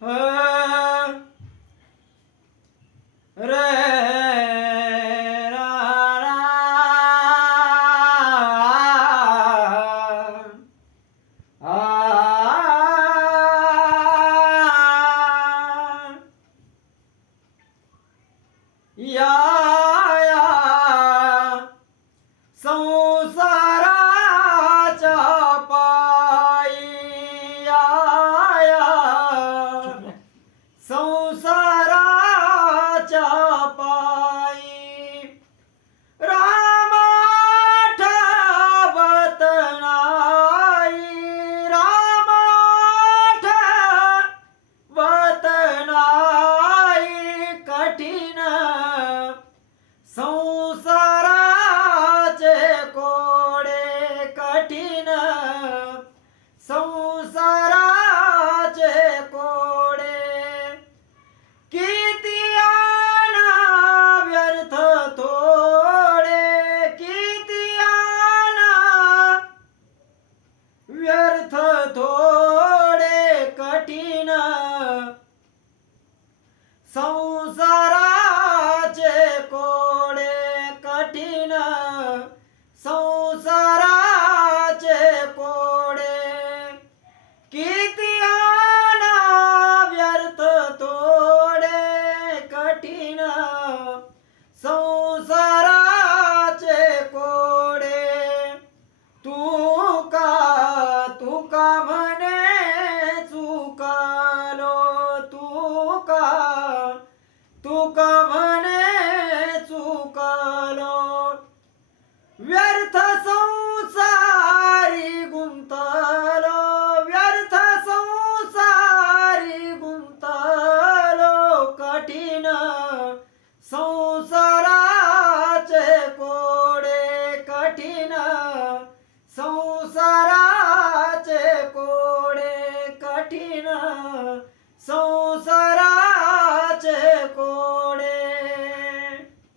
ah papa todo. Latina. So